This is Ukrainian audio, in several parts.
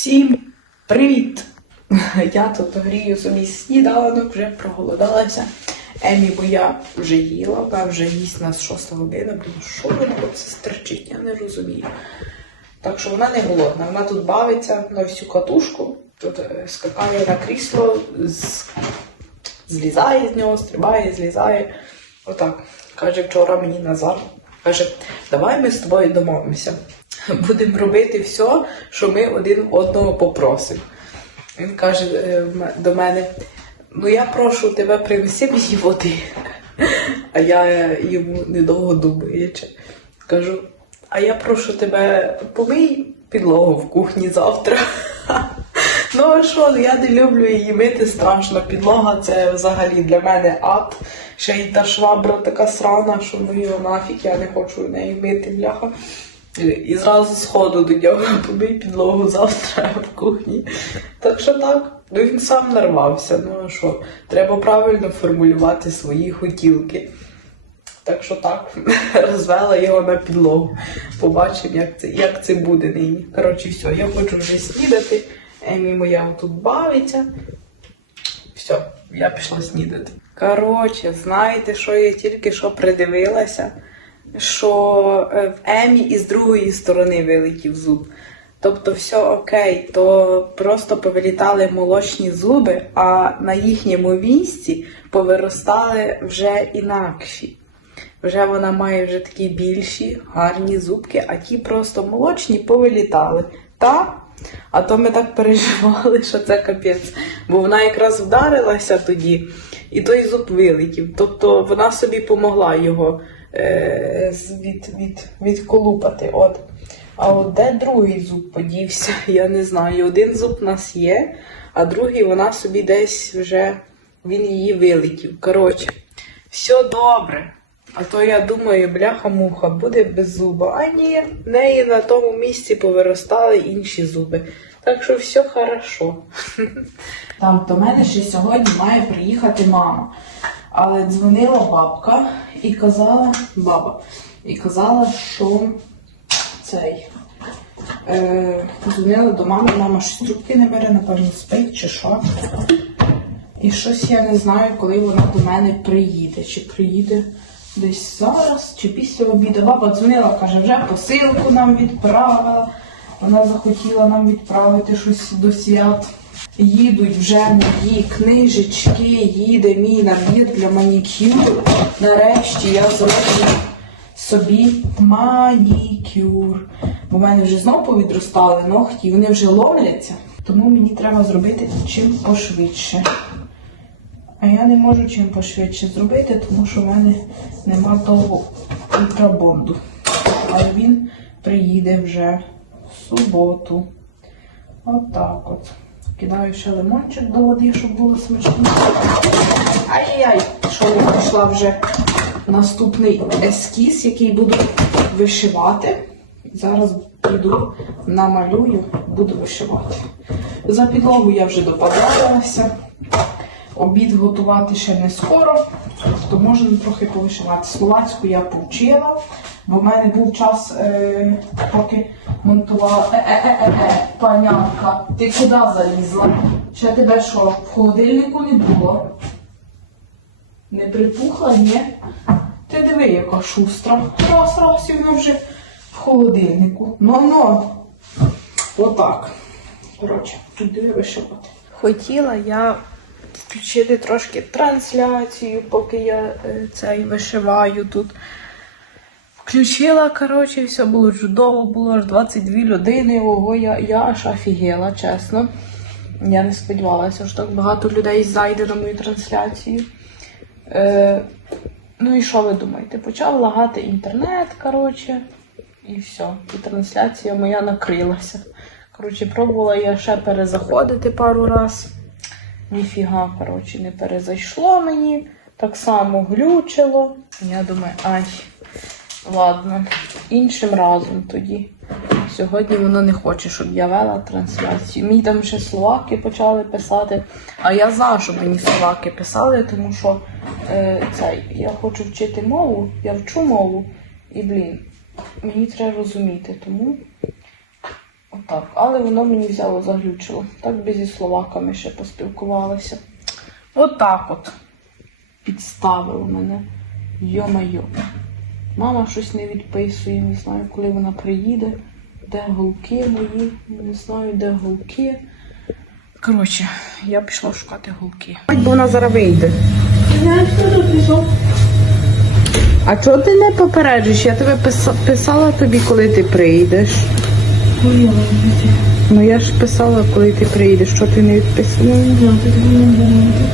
Всім привіт! Я тут грію собі сніданок, вже проголодалася. Емі, бо я вже їла, вона вже їсть нас 6 година. Блін, що вона тут стерчить, я не розумію. Так що вона не голодна, вона тут бавиться на всю катушку, тут е, скакає на крісло, з... злізає з нього, стрибає, злізає. Отак. Каже вчора мені Назар. Каже, давай ми з тобою домовимося. Будемо робити все, що ми один одного попросимо. Він каже е, до мене: ну я прошу тебе принеси мені води. А я йому недовго думаючи. Кажу, а я прошу тебе помий підлогу в кухні завтра. Ну а що, я не люблю її мити страшно. Підлога це взагалі для мене ад. Ще й та швабра така срана, що ну його нафіг, я не хочу нею мити, бляха. І- зразу сходу до нього помий підлогу завтра в кухні. Так що так, ну він сам нарвався. Ну а що, треба правильно формулювати свої хотілки. Так що так, розвела його на підлогу. Побачимо, як це, як це буде нині. Коротше, все, я хочу вже снідати. Емі моя тут бавиться. Все, я пішла снідати. Коротше, знаєте, що я тільки що придивилася? Що е, в Емі із другої сторони вилетів зуб. Тобто, все окей, то просто повилітали молочні зуби, а на їхньому місці повиростали вже інакші. Вже вона має вже такі більші, гарні зубки, а ті просто молочні повилітали. Та? А то ми так переживали, що це капець. Бо вона якраз вдарилася тоді, і той зуб вилетів. Тобто вона собі помогла його з- від, від, відколупати. От. А от де другий зуб подівся, я не знаю. Один зуб у нас є, а другий вона собі десь вже він її вилетів. Коротше, все добре. А то я думаю, бляха-муха, буде без зуба. А ні, в неї на тому місці повиростали інші зуби. Так що все хорошо. Там до мене ще сьогодні має приїхати мама. Але дзвонила бабка і казала, баба, і казала, що цей. Е, дзвонила до мами, мама щось трубки не бере, напевно, спить чи що. І щось я не знаю, коли вона до мене приїде. Чи приїде десь зараз, чи після обіду. Баба дзвонила, каже, вже посилку нам відправила. Вона захотіла нам відправити щось до свят. Їдуть вже мої книжечки, їде мій набір для манікюру. Нарешті я зроблю собі манікюр. Бо в мене вже знову повідростали ногті, і вони вже ломляться. Тому мені треба зробити чим пошвидше. А я не можу чим пошвидше зробити, тому що в мене нема того ультрабонду. Але він приїде вже в суботу. Отак от. Кидаю ще лимончик до води, щоб було смачно. Ай-яй, що я знайшла вже наступний ескіз, який буду вишивати. Зараз піду намалюю, буду вишивати. За підлогу я вже доpadалася. Обід готувати ще не скоро, то можна трохи повишивати. Словацьку я повчила, бо в мене був час, е, поки монтувала. Е-е-е-е, панянка, ти куди залізла? Ще тебе що, в холодильнику не було? Не припухла, ні? Ти диви, яка шустра. Раз, раз, і вже в холодильнику. Ну-ну. Отак. Коротше, туди вишивати. Хотіла я включити трошки трансляцію, поки я е, цей вишиваю тут. Включила, коротше, все було чудово, було аж 22 людини. Ого, я, я аж офігела, чесно. Я не сподівалася, що так багато людей зайде на мою трансляцію. Е, ну і що ви думаєте? Почав лагати інтернет, коротше, і все. І трансляція моя накрилася. Коротше, пробувала я ще перезаходити пару раз. Ніфіга, коротше, не перезайшло мені. Так само глючило. Я думаю, ай, ладно, іншим разом тоді. Сьогодні воно не хоче, щоб я вела трансляцію. Мені там ще словаки почали писати. А я знаю, що мені словаки писали, тому що е, цей, я хочу вчити мову, я вчу мову. І, блін, мені треба розуміти, тому Отак. Але воно мені взяло заглючило. Так би зі словаками ще поспілкувалася. Отак от. Підставило мене. Йо-майо. Мама щось не відписує, не знаю, коли вона приїде. Де голки мої? Не знаю, де голки. Коротше, я пішла шукати голки. Бо вона зараз вийде. Я хто тут пішов? А чого ти не попереджиш? Я тебе писала тобі, коли ти прийдеш. Ну я ж писала, коли ти прийдеш, що ти не відписала? Я тут не забути.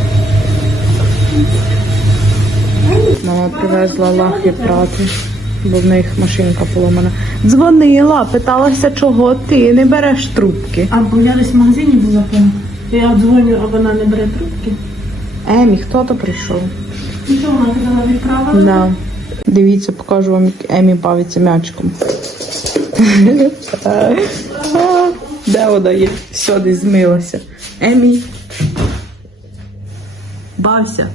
Мама привезла лахи прати, бо в них машинка поломана. Дзвонила, питалася, чого ти не береш трубки. Або я десь в магазині була там. Я дзвоню, а вона не бере трубки. Емі, хто то прийшов? Що вона казала відправила? Да. Дивіться, покажу вам, як Емі бавиться м'ячиком. Де вона є? Все, десь змилася. Емі. Бався.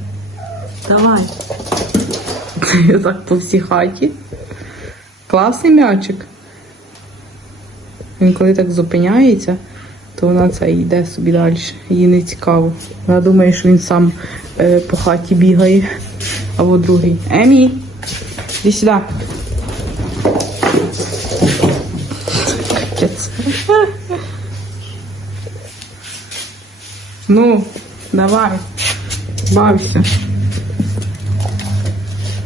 Давай. Так по всій хаті. Класний м'ячик. Він коли так зупиняється, то вона це йде собі далі. Їй не цікаво. Вона думає, що він сам е, по хаті бігає. Або другий. Емі, іди сюди. Ну, давай. Бався.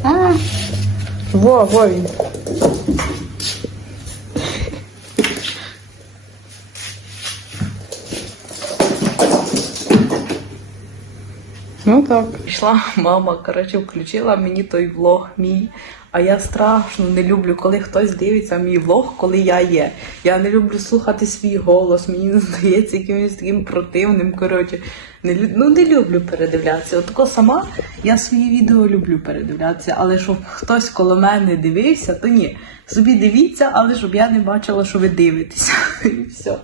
А, Во, во він. Ну так. Пішла мама, коротше, включила мені той влог мій. А я страшно не люблю, коли хтось дивиться мій влог, коли я є. Я не люблю слухати свій голос, мені він здається якимось таким противним. Коротше, не, ну, не люблю передивлятися. От сама я свої відео люблю передивлятися, але щоб хтось коло мене дивився, то ні. Собі дивіться, але щоб я не бачила, що ви дивитеся. І все.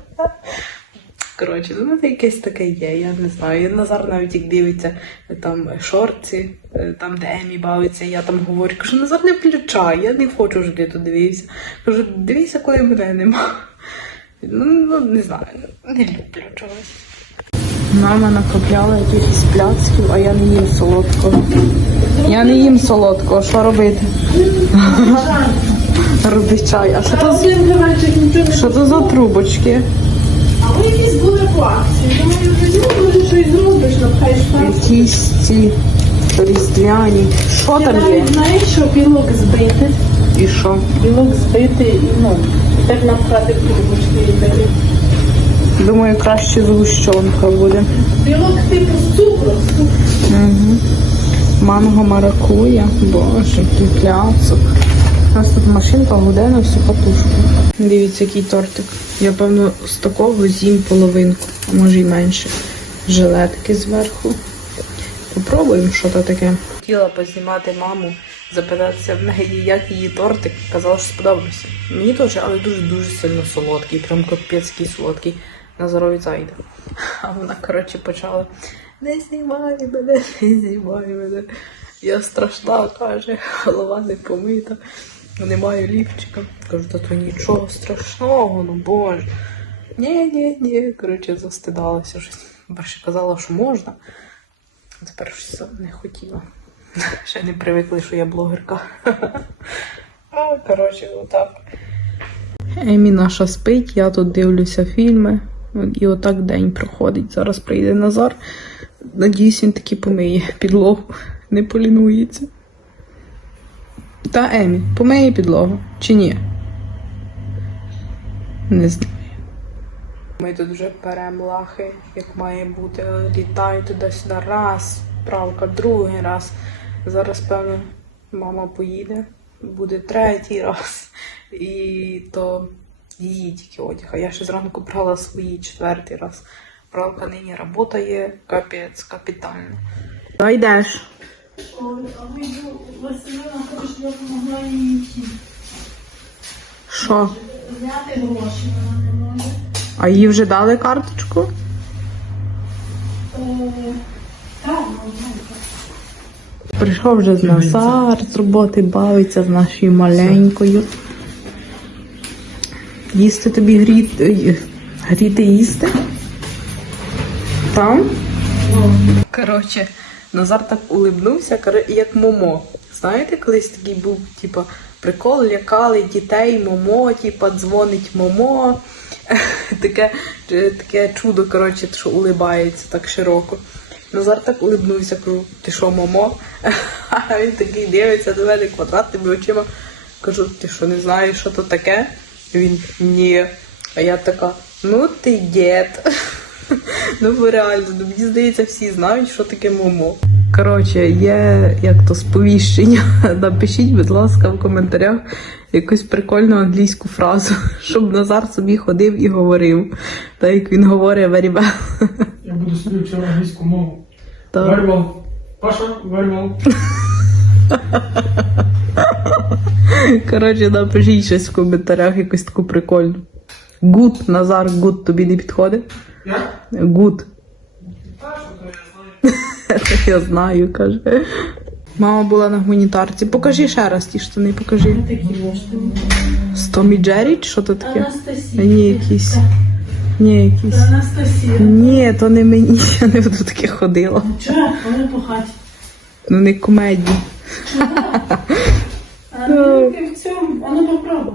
Коротше, ну це якесь таке є, я не знаю. І Назар навіть як дивиться е, там шорти, е, там де Емі бавиться, я там говорю, кажу, Назар не включай, я не хочу, щоб ти тут дивився. Кажу, дивися, коли мене нема. Ну, ну не знаю, не люблю чогось. Мама накопляла якихось пляцків, а я не їм солодкого. Я не їм солодкого, що робити? Роби чай. А що то, то за трубочки? А ви якісь були. Думаю, ну, може щось зробиш, ну хай стане. Якісь ці різдвяні. Що Я там є? навіть знаєш, що білок збити, І що? білок збити і ну, і так напхати трубочки і. Думаю, краще згущенка буде. Білок типу з цукру, з цукру. Угу. Манго маракуя. Боже, який пляцок. У нас тут машинка гуде на всю катушку. Дивіться, який тортик. Я, певно, з такого з'їм половинку, а може й менше. Жилетки зверху. Попробуємо, що то таке. Хотіла познімати маму, запитатися в неї, як її тортик. Казала, що сподобався. Мені теж, але дуже-дуже сильно солодкий, прям капецький солодкий. На здоров'я зайде. А вона, коротше, почала не знімай мене, не знімай мене. Я страшна, каже, голова не помита, немає лівчика. Кажу, та то нічого страшного, ну боже. Ні, ні, ні. Коротше, застидалася щось. Перше казала, що можна, а тепер щось не хотіла. Ще не привикли, що я блогерка. А, коротше, отак. Емі наша спить, я тут дивлюся фільми. І отак день проходить. Зараз прийде Назар. Надіюсь, він таки помиє підлогу, не полінується. Та Емі, помиє підлогу чи ні? Не знаю. Ми тут вже беремо лахи, як має бути. Літаю туди-сюди раз, правка, другий раз. Зараз, певно, мама поїде, буде третій раз. І то її тільки одяг. А я ще зранку брала свої четвертий раз. Пралка нині працює, капець, капітально. Давай йдеш. Ой, а ви Василина, хочеш, я допомогла їй ті. Що? Зняти гроші вона не може. А їй вже дали карточку? Е, Так, можна. Прийшов вже з Назар з роботи, бавиться з нашою маленькою. Їсти тобі гріти, гріти їсти? Там? Коротше, Назар так улибнувся, як Момо. Знаєте, колись такий був, типа, прикол, лякали дітей, Момо, типа, дзвонить Момо. таке, е, таке чудо, коротше, що улибається так широко. Назар так улибнувся, кажу, ти що, Момо? А він такий дивиться до мене квадратними очима. Кажу, ти що не знаєш, що то таке? Він ні. А я така, ну ти дід. Ну бо реально, ну, мені здається, всі знають, що таке момо. Коротше, є як то сповіщення. Напишіть, будь ласка, в коментарях якусь прикольну англійську фразу, щоб Назар собі ходив і говорив. Так як він говорить very well. Я буду собі вчити англійську мову. Так. Very well. Паша, very well. Коротше, напишіть щось в коментарях, якусь таку прикольну. Good, Назар, good тобі не підходить? То я знаю. Каже. Мама була на гуманітарці. Покажи ще раз ті штани, покажи. Такі штани. З Томі Джері, що то таке? Анастасія. Ні, якісь. Ні, якісь. Анастасія. Ні, то не мені, я не буду таке ходила. Чого? Вони по хаті. Ну не комедії. А ну в цьому, а ну попробуй.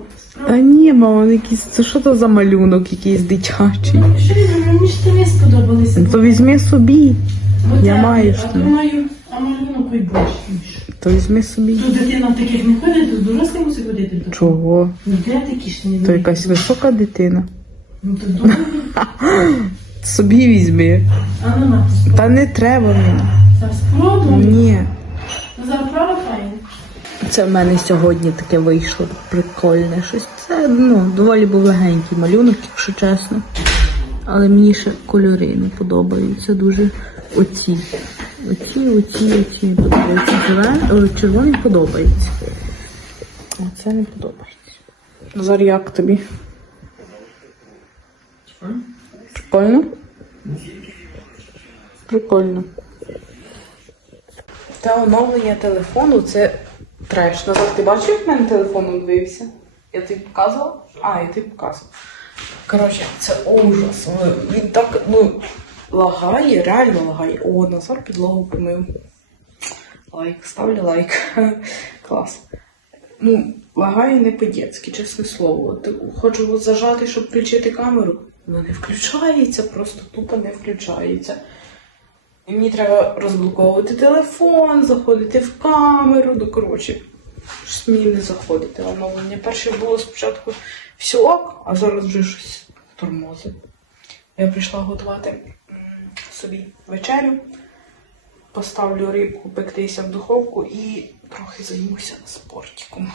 А ні, мама, якісь. Це що то за малюнок якийсь дитячий? Ну, зроблю? Мені штани сподобалися. То візьми собі. Бо я маю а штани. то маю, а малюнок і більше. То візьми собі. Тут дитина таких не ходить, тут дорослі мусить ходити. до. Чого? Ну де такі штани? То якась висока дитина. Ну то довгі. Собі візьми. А ну Та не треба мені. зараз спробуй. Ні. Це в мене сьогодні таке вийшло прикольне щось. Це ну, доволі був легенький малюнок, якщо чесно. Але мені ще кольори не подобаються дуже оці. Оці, оці, оці подобаються. Зелен... Червоний подобається. А це не подобається. Назар, як тобі? Прикольно? Прикольно. Те оновлення телефону це треш. Назад, ти бачив, як в мене телефон обвився? Я тобі показувала? А, я тобі показувала. Коротше, це ужас. Він так, ну, лагає, реально лагає. О, Назар підлогу помив. Лайк, ставлю лайк. Клас. Ну, лагає не по-дєцьки, чесне слово. Хочу зажати, щоб включити камеру. Вона не включається, просто тупо не включається. І мені треба розблоковувати телефон, заходити в камеру, ну коротше, щось мені не заходить оновлення. Перше було спочатку все ок, а зараз вже щось тормозить. Я прийшла готувати собі вечерю, поставлю рибку пектися в духовку і трохи займуся спортиком.